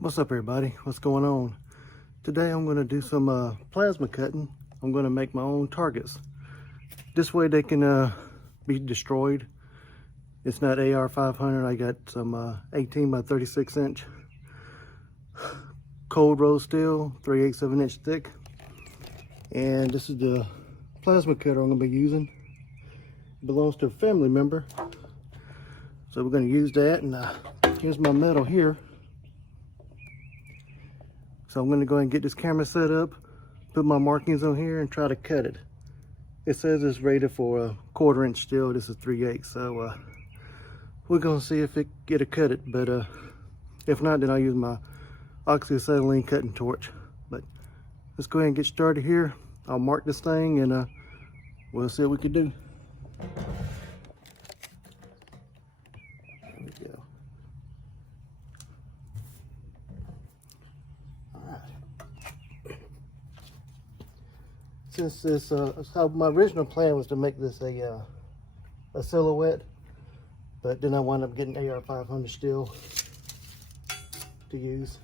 What's up, everybody? What's going on? Today I'm going to do some plasma cutting. I'm going to make my own targets. This way they can be destroyed. It's not AR-500. I got some 18 by 36 inch cold rolled steel, 3/8 of an inch thick. And this is the plasma cutter I'm going to be using. It belongs to a family member. So we're going to use that, and here's my metal here. So I'm going to go ahead and get this camera set up, put my markings on here, and try to cut it. It says it's rated for a 1/4 inch steel. This is 3/8, so we're going to see if it get a cut it. But if not, then I'll use my OXY-Acetylene cutting torch. But let's go ahead and get started here. I'll mark this thing, and we'll see what we can do. There we go. Since this, so my original plan was to make this a silhouette, but then I wound up getting AR-500 steel to use.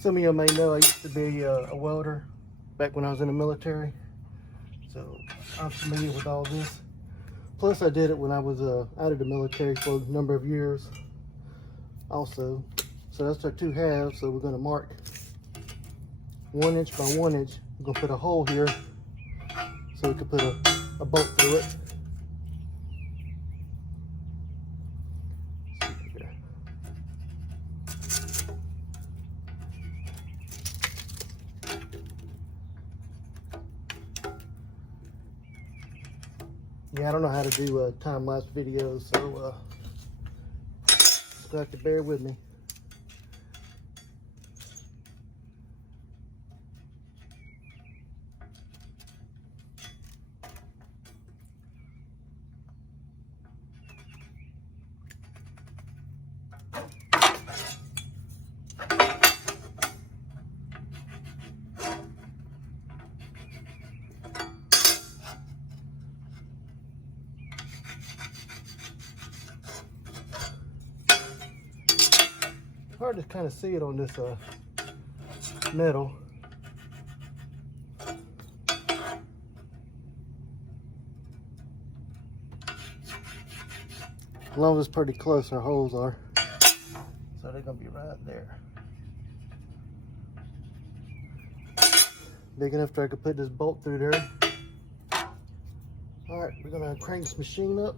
Some of you may know I used to be a welder back when I was in the military, so I'm familiar with all this. Plus I did it when I was out of the military for a number of years also. So that's our two halves, so we're going to mark 1 inch by 1 inch. We're going to put a hole here so we can put a bolt through it. Yeah, I don't know how to do time-lapse videos, so you'll have to bear with me. Hard to kind of see it on this metal. As long as it's pretty close, our holes are. So they're gonna be right there. Big enough that I could put this bolt through there. All right, we're gonna crank this machine up.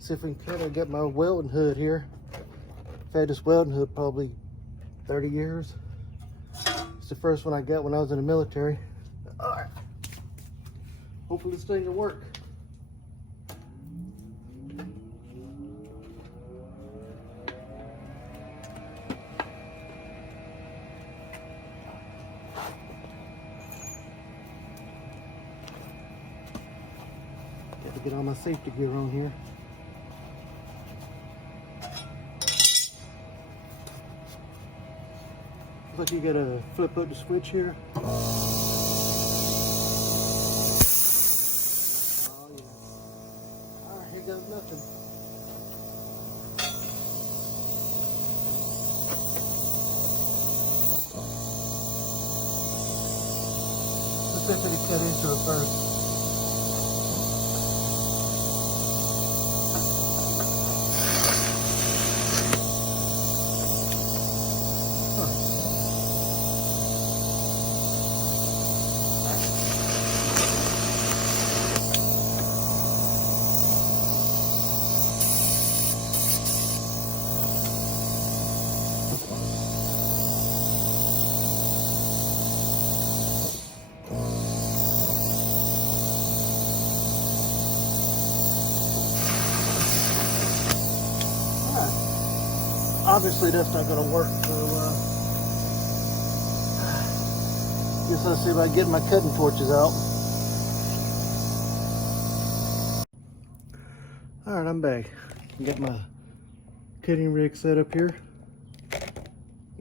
See if we can kind of get my welding hood here. I've had this welding hood probably 30 years. It's the first one I got when I was in the military. All right. Hopefully this thing will work. Got to get all my safety gear on here. Looks like you gotta flip up the switch here. Oh yeah. Alright, here goes nothing. Let's see if it cut into it first. Obviously that's not going to work, so Just let's see if I can get my cutting torches out. Alright, I'm back. I got my cutting rig set up here.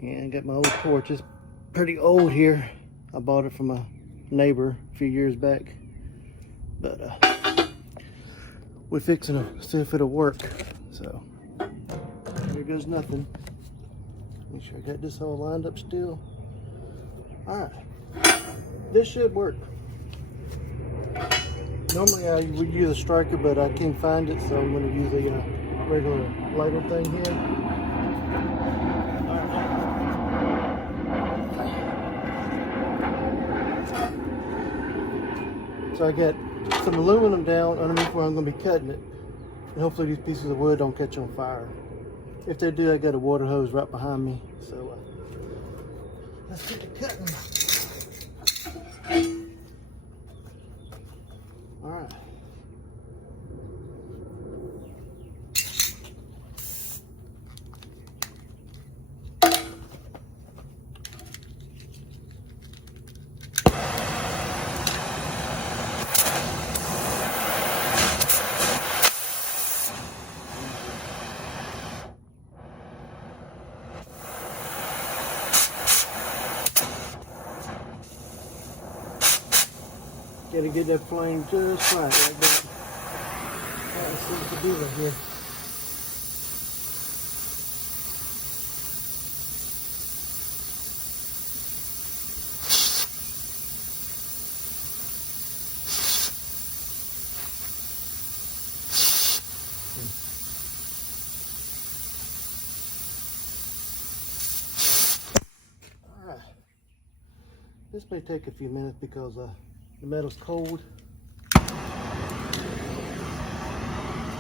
And I got my old torch. It's pretty old here. I bought it from a neighbor a few years back. But we're fixing to see if it'll work. So, here goes nothing. Make sure I got this all lined up still. Alright. This should work. Normally I would use a striker, but I can't find it, so I'm going to use a regular lighter thing here. So I got some aluminum down underneath where I'm going to be cutting it, and hopefully these pieces of wood don't catch on fire. If they do, I got a water hose right behind me. So let's get to cutting. All right. Gotta get that flame just right like that. Let's see what to do right here. Alright. This may take a few minutes because the metal's cold.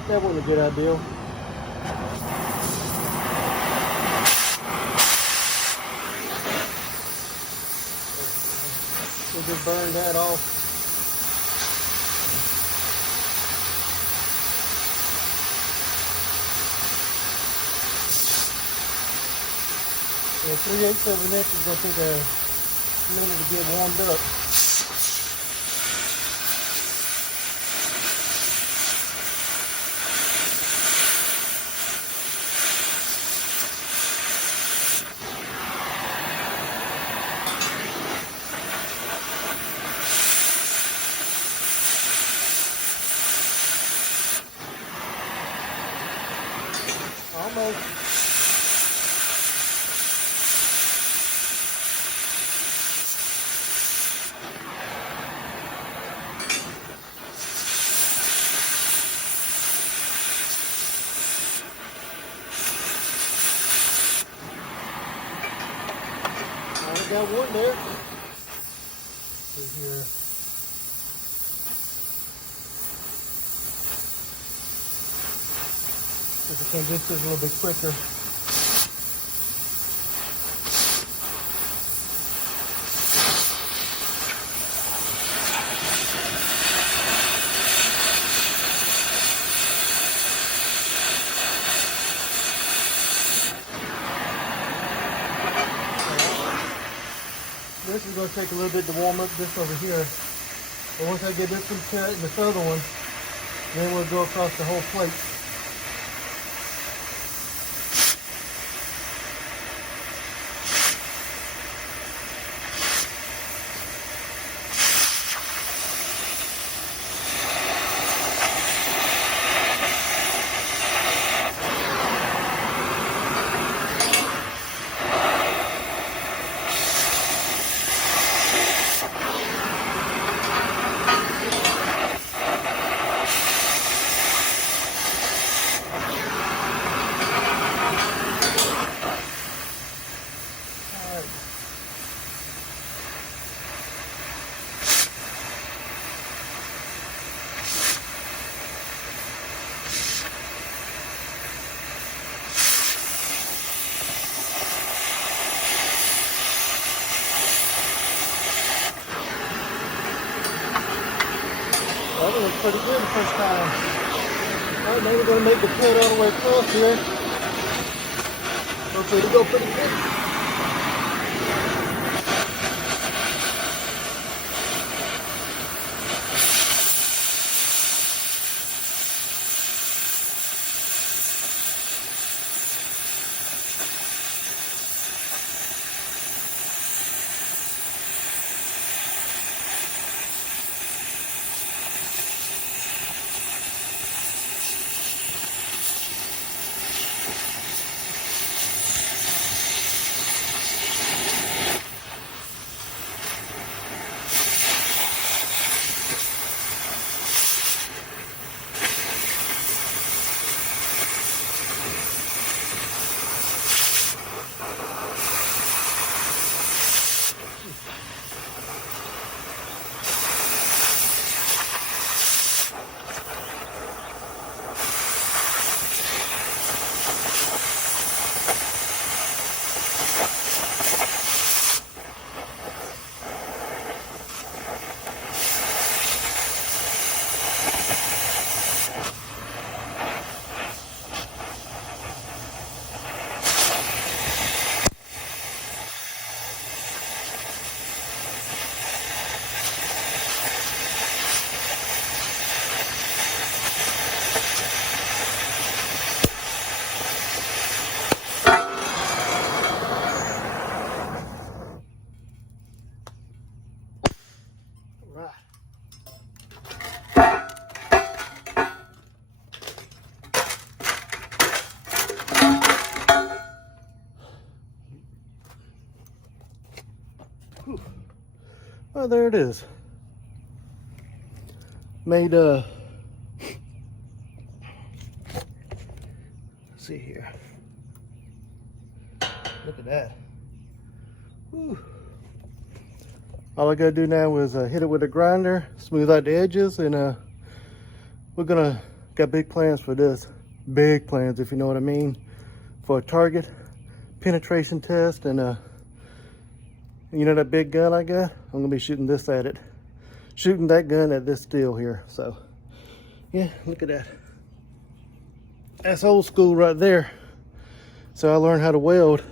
That wasn't a good idea. We'll just burn that off. Yeah, 3/8 of an inch is going to take a minute to get warmed up. Almost. I got one there. See here. If I can get this a little bit quicker. This is going to take a little bit to warm up this over here. But once I get this one cut and this other one, then we'll go across the whole plate. That one looks pretty good the first time. Alright, now we're going to make the cut all the way across here. Hopefully it'll go pretty good. Oh, there it is. Made let's see here. Look at that. Whew. All I gotta do now is hit it with a grinder, smooth out the edges, and we're gonna got big plans for this. Big plans, if you know what I mean, for a target penetration test. And you know that big gun I got? I'm gonna be shooting this at it. Shooting that gun at this steel here. So yeah, look at that. That's old school right there. So I learned how to weld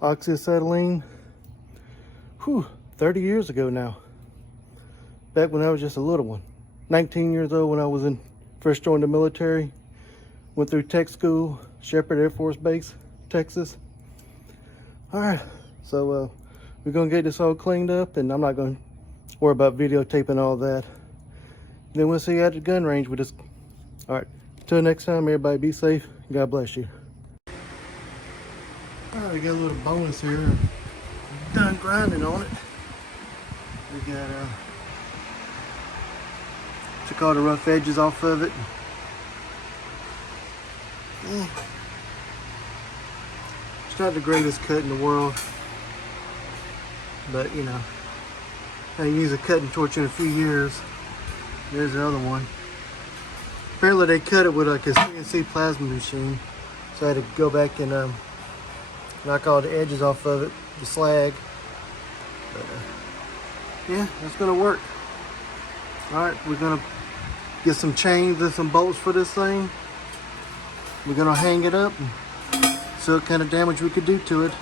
OXY-Acetylene, 30 years ago now. Back when I was just a little one. 19 years old when I was first joined the military. Went through tech school, Shepherd Air Force Base, Texas. All right, so we're gonna get this all cleaned up, and I'm not gonna worry about videotaping all that. Then we'll see you at the gun range with this. All right, till next time, everybody be safe. God bless you. All right, we got a little bonus here. Done grinding on it. We got took all the rough edges off of it. Yeah. It's not the greatest cut in the world, but you know, I use a cutting torch in a few years. There's the other one. Apparently they cut it with like a CNC plasma machine, so I had to go back and knock all the edges off of it, the slag. But yeah, that's gonna work. All right, we're gonna get some chains and some bolts for this thing. We're gonna hang it up and see what kind of damage we could do to it.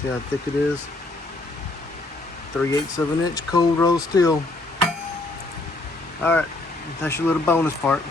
See how thick it is. 3/8 of an inch cold rolled steel. All right, that's your little bonus part.